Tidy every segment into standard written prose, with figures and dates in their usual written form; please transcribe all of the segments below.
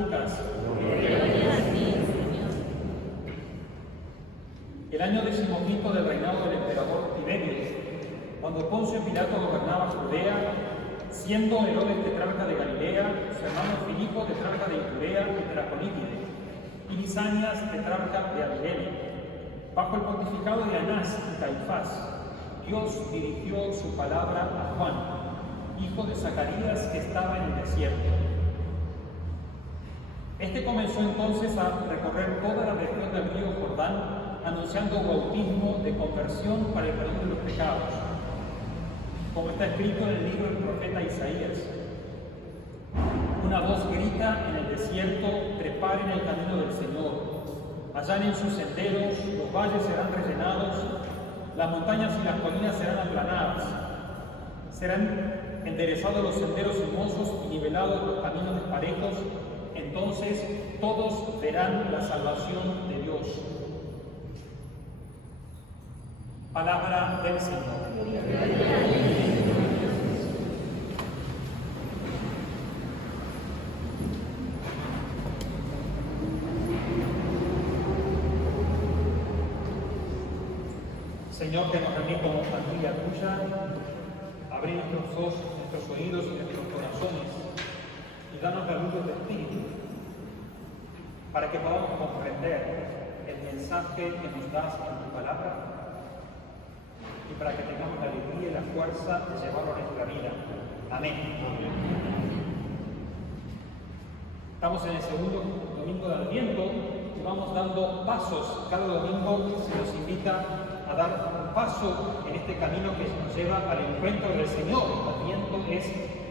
Lucas. Gloria a ti, Señor. El año 15 del reinado del emperador Tiberio, cuando Poncio Pilato gobernaba Judea, siendo Herodes tetrarca de Galilea, su hermano Filipo tetrarca de Iturea y Traconítide, y Lisanias tetrarca de Abilene, bajo el pontificado de Anás y Caifás, Dios dirigió su palabra a Juan, hijo de Zacarías, que estaba en el desierto. Este comenzó entonces a recorrer toda la región del río Jordán, anunciando bautismo de conversión para el perdón de los pecados, como está escrito en el libro del profeta Isaías. Una voz grita en el desierto: preparen el camino del Señor, allanen sus senderos, los valles serán rellenados, las montañas y las colinas serán aplanadas, serán enderezados los senderos sinuosos y nivelados los caminos desparejos. Entonces todos verán la salvación de Dios. Palabra del Señor. Señor, que nos rendimos ante la tuya, abrir nuestros ojos, nuestros oídos y nuestros corazones y danos la luz de tu Espíritu, para que podamos comprender el mensaje que nos das en tu palabra y para que tengamos la alegría y la fuerza de llevarlo a nuestra vida. Amén. Estamos en el segundo domingo de Adviento y vamos dando pasos. Cada domingo se nos invita a dar un paso en este camino que nos lleva al encuentro del Señor. Adviento es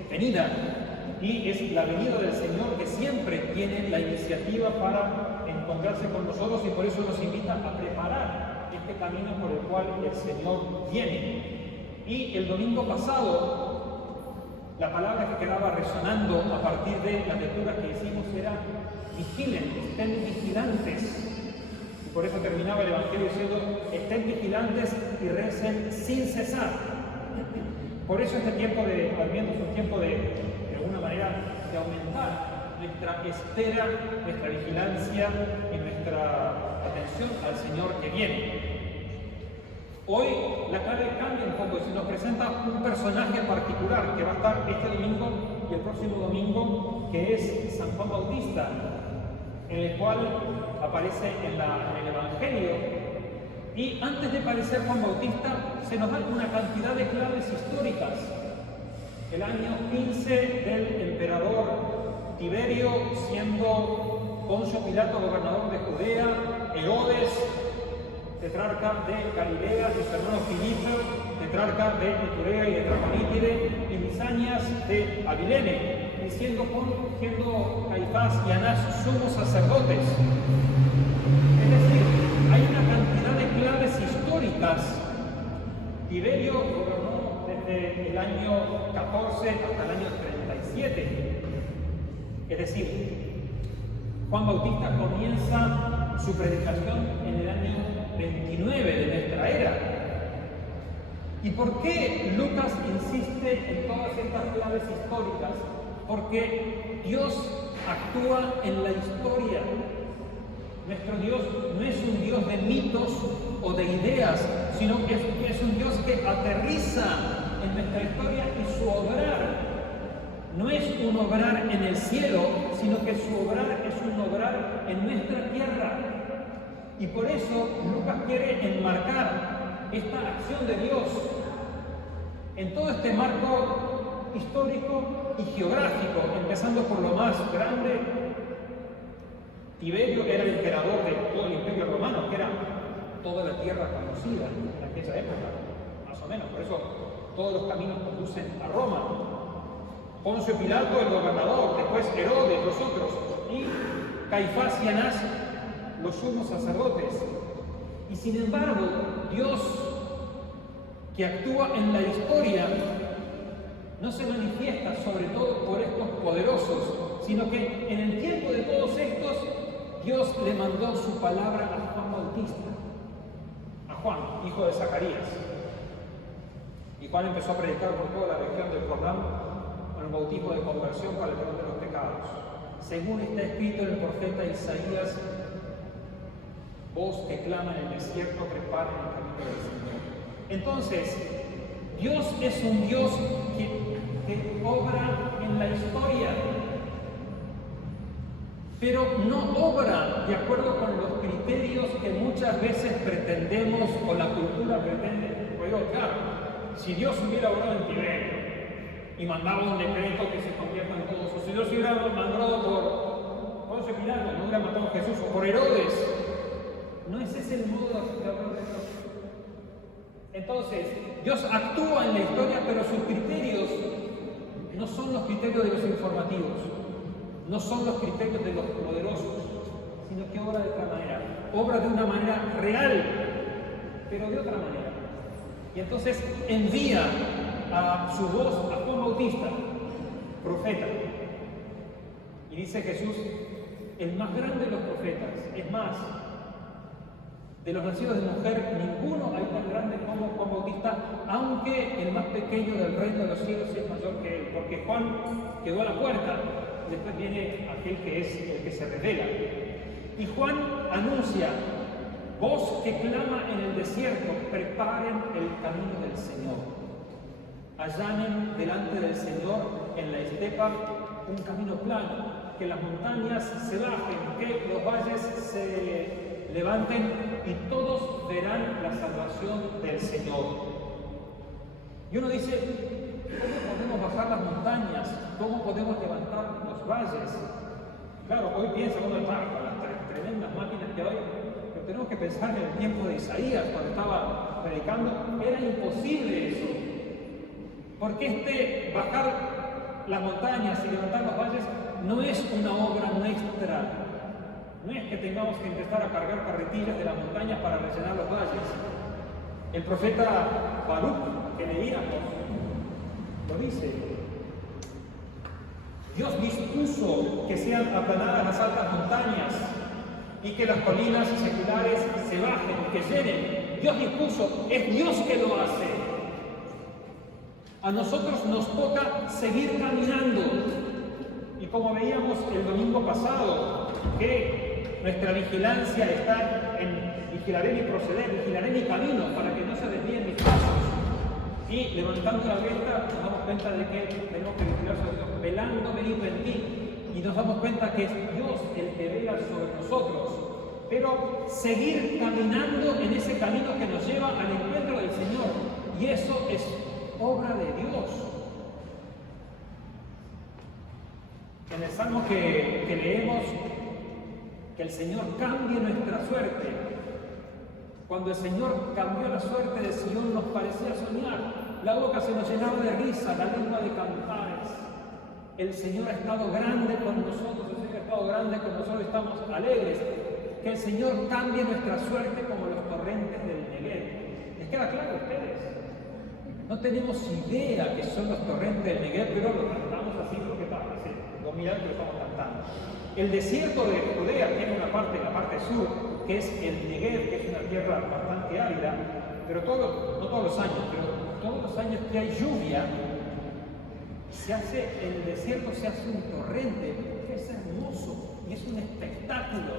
venida, y es la venida del Señor que siempre tiene la iniciativa para encontrarse con nosotros, y por eso nos invita a preparar este camino por el cual el Señor viene. Y el domingo pasado, la palabra que quedaba resonando a partir de las lecturas que hicimos era: vigilen, estén vigilantes. Y por eso terminaba el Evangelio diciendo: estén vigilantes y recen sin cesar. Por eso este tiempo de Adviento es un tiempo de alguna manera, de aumentar nuestra espera, nuestra vigilancia y nuestra atención al Señor que viene. Hoy la clave cambia un poco, se nos presenta un personaje particular que va a estar este domingo y el próximo domingo, que es San Juan Bautista, en el cual aparece en el Evangelio. Y antes de aparecer Juan Bautista, se nos da una cantidad de claves históricas. El año 15 del emperador Tiberio, siendo Poncio Pilato gobernador de Judea, Herodes tetrarca de Galilea, y su hermano Filipo tetrarca de Iturea y de Traconítide, y Lisanias de Abilene, y siendo Caifás y Anás sumos sacerdotes. Es decir, hay una cantidad de claves históricas. Tiberio gobernó desde el año 14 hasta el año 37. Es decir, Juan Bautista comienza su predicación en el año 29 de nuestra era. ¿Y por qué Lucas insiste en todas estas claves históricas? Porque Dios actúa en la historia. Nuestro Dios no es un Dios de mitos o de ideas, sino que es un Dios que aterriza en nuestra historia, y su obrar no es un obrar en el cielo, sino que su obrar es un obrar en nuestra tierra. Y por eso Lucas quiere enmarcar esta acción de Dios en todo este marco histórico y geográfico, empezando por lo más grande. Tiberio era el emperador de todo el Imperio Romano, que era toda la tierra conocida en aquella época, más o menos. Por eso todos los caminos conducen a Roma. Poncio Pilato, el gobernador, después Herodes, los otros, y Caifás y Anás, los sumos sacerdotes. Y sin embargo, Dios, que actúa en la historia, no se manifiesta sobre todo por estos poderosos, sino que en el tiempo de todos estos, Dios le mandó su palabra a Juan Bautista, a Juan, hijo de Zacarías. Y Juan empezó a predicar por toda la región del Jordán con el bautismo de conversión para el perdón de los pecados. según está escrito en el profeta Isaías: voz que clama en el desierto, preparen el camino del Señor. Entonces, Dios es un Dios que obra en la historia, pero no obra de acuerdo con los criterios que muchas veces pretendemos o la cultura pretende. Oigo, claro, si Dios hubiera obrado en Tiberio y mandaba un decreto que se conviertan todos, o si Dios hubiera mandado por Poncio Pilato, no hubiera matado a Jesús, o por Herodes, no ese es el modo de obrar de Dios. Entonces, Dios actúa en la historia, pero sus criterios no son los criterios de los informativos, no son los criterios de los poderosos, sino que obra de otra manera, obra de una manera real, pero de otra manera. Y entonces envía a su voz a Juan Bautista, profeta. Y dice Jesús, el más grande de los profetas, es más, de los nacidos de mujer, ninguno hay tan grande como Juan Bautista, aunque el más pequeño del reino de los cielos es mayor que él, porque Juan quedó a la puerta, después viene aquel que es el que se revela. Y Juan anuncia, voz que clama en el desierto, preparen el camino del Señor. Allanen delante del Señor en la estepa un camino plano, que las montañas se bajen, que los valles se levanten y todos verán la salvación del Señor. Y uno dice, ¿cómo podemos bajar las montañas? ¿Cómo podemos levantar los valles? Claro, hoy piensa uno con las tremendas máquinas que hay, pero tenemos que pensar en el tiempo de Isaías, cuando estaba predicando, era imposible eso. Porque bajar las montañas y levantar los valles no es una obra nuestra. No es que tengamos que empezar a cargar carretillas de las montañas para rellenar los valles. El profeta Baruch, que leíamos, lo dice. Dios dispuso que sean aplanadas las altas montañas y que las colinas seculares se bajen, que llenen. Dios dispuso, es Dios que lo hace. A nosotros nos toca seguir caminando. Y como veíamos el domingo pasado, que nuestra vigilancia está en vigilaré mi proceder, vigilaré mi camino para que no se desvíen mis pasos. Y levantando la vista nos damos cuenta de que tenemos que vigilar sobre Dios, velando venido en ti. Y nos damos cuenta que es Dios el que vela sobre nosotros. Pero seguir caminando en ese camino que nos lleva al encuentro del Señor. Y eso es obra de Dios. En el Salmo que leemos, que el Señor cambie nuestra suerte. Cuando el Señor cambió la suerte de Sion, nos parecía soñar. La boca se nos llenaba de risa, la lengua de cantares. El Señor ha estado grande con nosotros, el Señor ha estado grande con nosotros, estamos alegres. Que el Señor cambie nuestra suerte como los torrentes del Negev. ¿Les queda claro a ustedes? No tenemos idea que son los torrentes del Negev, pero lo cantamos así porque parece. Lo mirad que lo estamos cantando. El desierto de Judea tiene una parte, la parte sur, que es el Negev, que es una tierra bastante árida, pero no todos los años, pero todos los años que hay lluvia, en el desierto se hace un torrente, que es hermoso y es un espectáculo.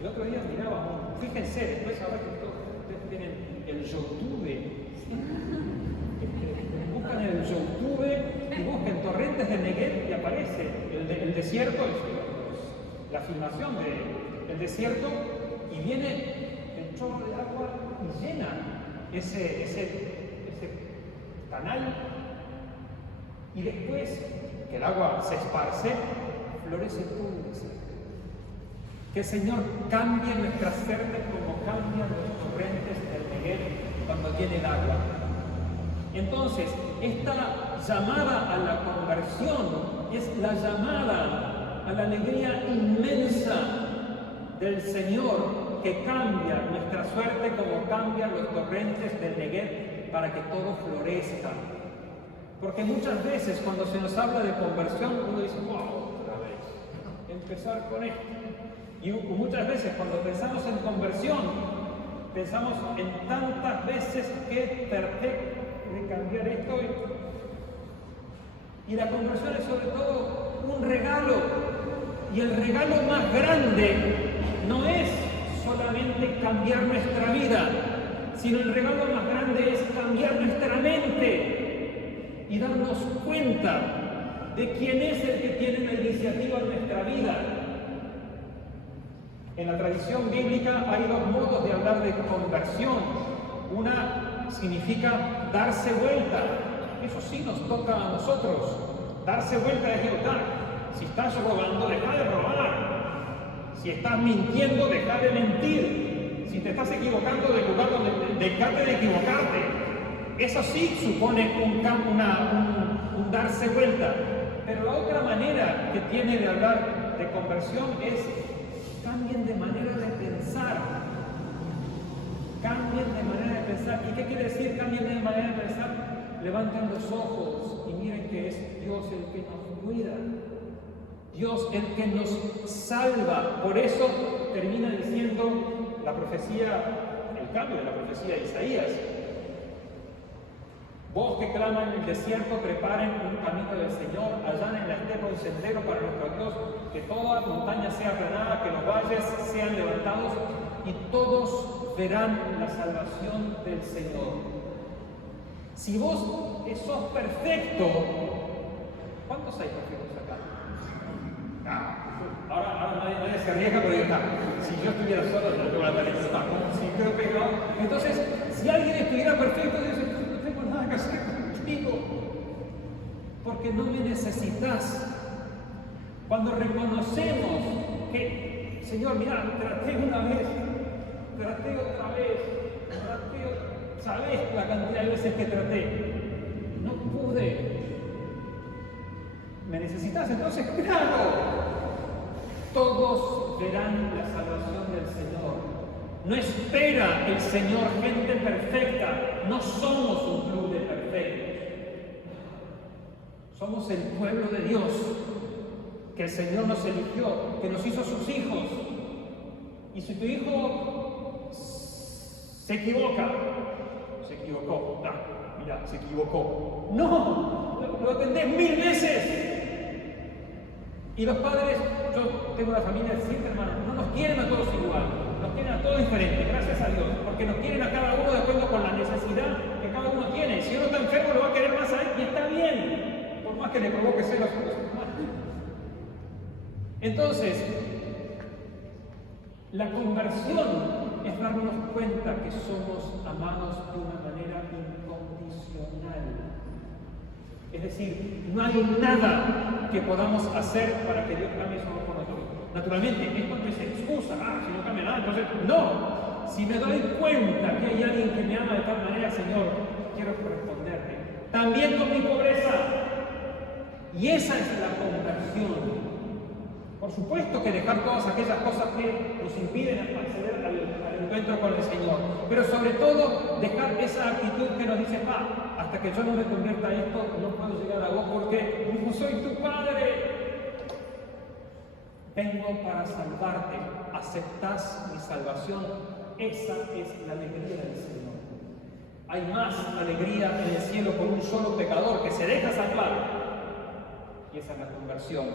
El otro día mirábamos, fíjense, después ahora que todos ustedes tienen el YouTube, buscan el YouTube y busquen torrentes de Negev y aparece el desierto, la filmación del desierto, y viene el chorro de agua y llena ese canal, y después que el agua se esparce, florece todo el desierto. Que el Señor cambie nuestra suerte como cambian los torrentes del Negev cuando viene el agua. Entonces, esta llamada a la conversión es la llamada a la alegría inmensa del Señor, que cambia nuestra suerte como cambian los torrentes del Negev para que todo florezca. Porque muchas veces cuando se nos habla de conversión, uno dice, wow, otra vez, empezar con esto. Y muchas veces cuando pensamos en conversión, pensamos en tantas veces que es perfecto de cambiar esto. Y la conversión es sobre todo un regalo. Y el regalo más grande no es solamente cambiar nuestra vida, sino el regalo más grande es cambiar nuestra mente y darnos cuenta de quién es el que tiene la iniciativa en nuestra vida. En la tradición bíblica hay dos modos de hablar de conversión. Una significa darse vuelta. Eso sí nos toca a nosotros. Darse vuelta es evitar. Si estás robando, deja de robar. Si estás mintiendo, deja de mentir. Si te estás equivocando del lugar donde dejate de equivocarte. Eso sí supone un darse vuelta. Pero la otra manera que tiene de hablar de conversión es cambien de manera de pensar. Cambien de manera de pensar. ¿Y qué quiere decir cambien de manera de pensar? Levanten los ojos y miren que es Dios el que nos cuida. Dios el que nos salva. Por eso termina diciendo la profecía, el cambio de la profecía de Isaías. Vos que claman en el desierto, preparen un camino del Señor, allanen en la estepa un sendero para nuestro Dios, que toda montaña sea aplanada, que los valles sean levantados y todos verán la salvación del Señor. Si vos sos perfecto, ¿cuántos hay perfectos acá? Ahora nadie se arriesga, pero está. Si yo estuviera solo, no tengo la tarea. Si creo que no. Entonces, si alguien estuviera perfecto, dice, no tengo nada que hacer contigo, porque no me necesitas. Cuando reconocemos que, Señor, mira, traté una vez, traté otra vez, ¿sabes la cantidad de veces que traté? No pude. ¿Me necesitas? Entonces, claro, todos verán la salvación del Señor. No espera el Señor gente perfecta. No somos un club de perfectos. Somos el pueblo de Dios, que el Señor nos eligió, que nos hizo sus hijos. Y si tu hijo se equivocó. Mira, se equivocó. No, lo atendés 1000 veces. Y los padres, yo tengo una familia de 7 hermanos, no nos quieren a todos igual, nos quieren a todos diferentes, gracias a Dios, porque nos quieren a cada uno de acuerdo con la necesidad que cada uno tiene. Si uno está enfermo, lo va a querer más a él y está bien, por más que le provoque celos a los demás. Entonces, la conversión es darnos cuenta que somos amados de una manera incondicional. Es decir, no hay nada que podamos hacer para que Dios cambie su amor por nosotros. Naturalmente, esto no es excusa. Si no cambia nada, entonces no. Si me doy cuenta que hay alguien que me ama de tal manera, Señor, quiero corresponderle. También con mi pobreza. Y esa es la conversión. Por supuesto que dejar todas aquellas cosas que nos impiden acceder al encuentro con el Señor. Pero sobre todo, dejar esa actitud que nos dice, hasta que yo no me convierta a esto, no puedo llegar a vos porque no soy tu Padre. Vengo para salvarte. ¿Aceptás mi salvación? Esa es la alegría del Señor. Hay más alegría en el cielo por un solo pecador que se deja salvar. Y esa es la conversión.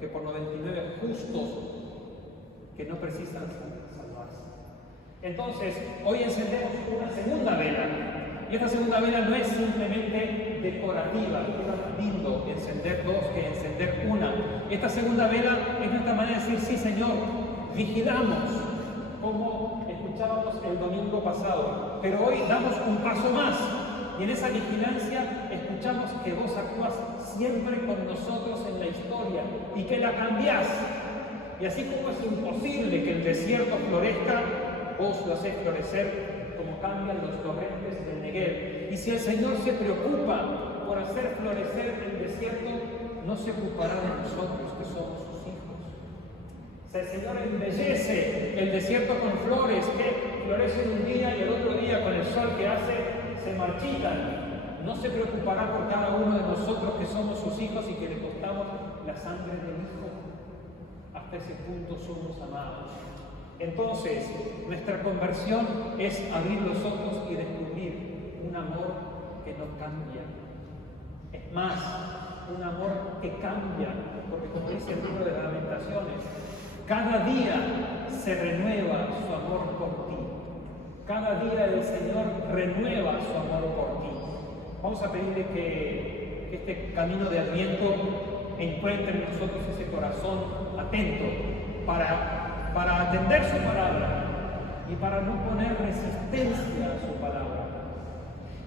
Que por 99 justos que no precisan salvarse. Entonces, hoy encendemos una segunda vela. Y esta segunda vela no es simplemente decorativa, es más lindo encender dos que encender una. Esta segunda vela es nuestra manera de decir, sí Señor, vigilamos, como escuchábamos el domingo pasado. Pero hoy damos un paso más. Y en esa vigilancia escuchamos que vos actúas siempre con nosotros en la historia y que la cambiás. Y así como es imposible que el desierto florezca, vos lo hacés florecer como cambian los torrentes del Negev. Y si el Señor se preocupa por hacer florecer el desierto, no se ocupará de nosotros que somos sus hijos. Si el Señor embellece el desierto con flores que florecen un día y el otro día con el sol que hace, se marchitan, no se preocupará por cada uno de nosotros que somos sus hijos y que le costamos la sangre del Hijo. Hasta ese punto somos amados. Entonces, nuestra conversión es abrir los ojos y descubrir un amor que no cambia. Es más, un amor que cambia, porque como dice el libro de las Lamentaciones, cada día se renueva su amor por ti. Cada día el Señor renueva su amor por ti. Vamos a pedirle que este camino de Adviento encuentre en nosotros ese corazón atento para atender su palabra y para no poner resistencia a su palabra.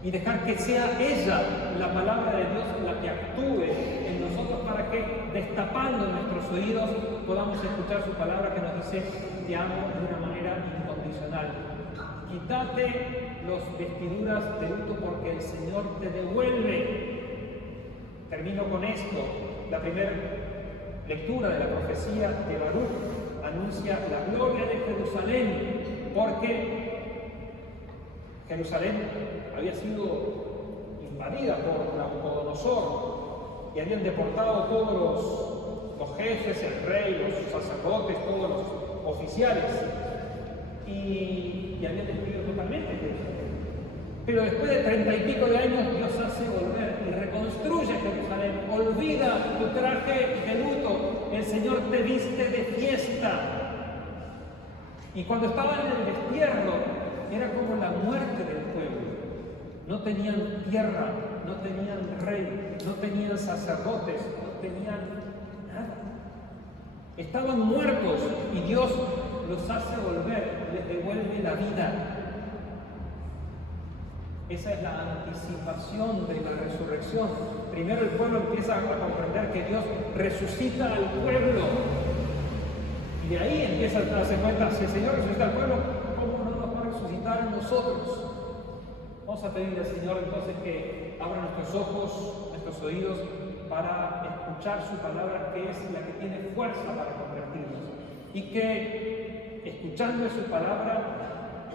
Y dejar que sea ella, la palabra de Dios, la que actúe en nosotros para que, destapando nuestros oídos, podamos escuchar su palabra que nos dice: te amo de una manera incondicional. Quítate las vestiduras de luto porque el Señor te devuelve. Termino con esto. La primera lectura de la profecía de Baruch anuncia la gloria de Jerusalén, porque Jerusalén había sido invadida por Nabucodonosor y habían deportado todos los jefes, el rey, los sacerdotes, todos los oficiales y habían destruido totalmente Jerusalén. Pero después de 30 y pico de años, Dios hace volver y reconstruye Jerusalén. Olvida tu traje de luto, el Señor te viste de fiesta. Y cuando estaban en el destierro, era como la muerte del pueblo. No tenían tierra, no tenían rey, no tenían sacerdotes, no tenían nada. Estaban muertos y Dios los hace volver, les devuelve la vida. Esa es la anticipación de la resurrección. Primero el pueblo empieza a comprender que Dios resucita al pueblo. Y de ahí empieza a darse cuenta: si el Señor resucita al pueblo, ¿cómo no nos va a resucitar a nosotros? Vamos a pedirle al Señor entonces que abra nuestros ojos, nuestros oídos, para escuchar su palabra, que es la que tiene fuerza para convertirnos. Y que, escuchando su palabra,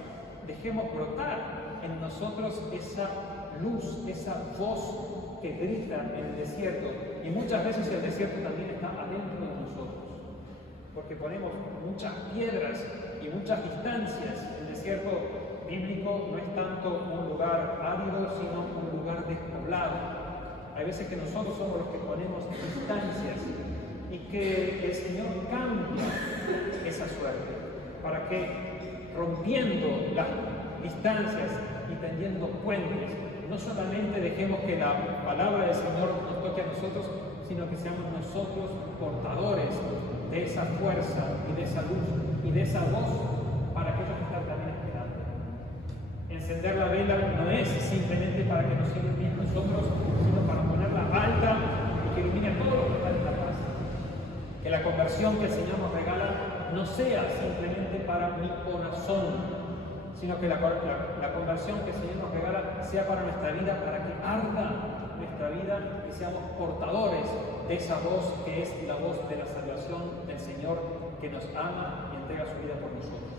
dejemos brotar en nosotros esa luz, esa voz que grita en el desierto. Y muchas veces el desierto también está adentro de nosotros, porque ponemos muchas piedras y muchas distancias. El desierto bíblico no es tanto un lugar árido, sino un lugar despoblado. Hay veces que nosotros somos los que ponemos distancias y que el Señor cambia esa suerte para que, rompiendo las distancias y tendiendo puentes, no solamente dejemos que la palabra del Señor nos toque a nosotros, sino que seamos nosotros portadores de esa fuerza y de esa luz y de esa voz para aquellos que están también esperando. Encender la vela no es simplemente para que nos ilumine nosotros, sino para ponerla alta y que ilumine a todos los que están en la casa. Que la conversión que el Señor nos regala no sea simplemente para mi corazón, sino que la conversión que el Señor nos regala sea para nuestra vida, para que arda nuestra vida y seamos portadores de esa voz que es la voz de la salvación del Señor, que nos ama y entrega su vida por nosotros.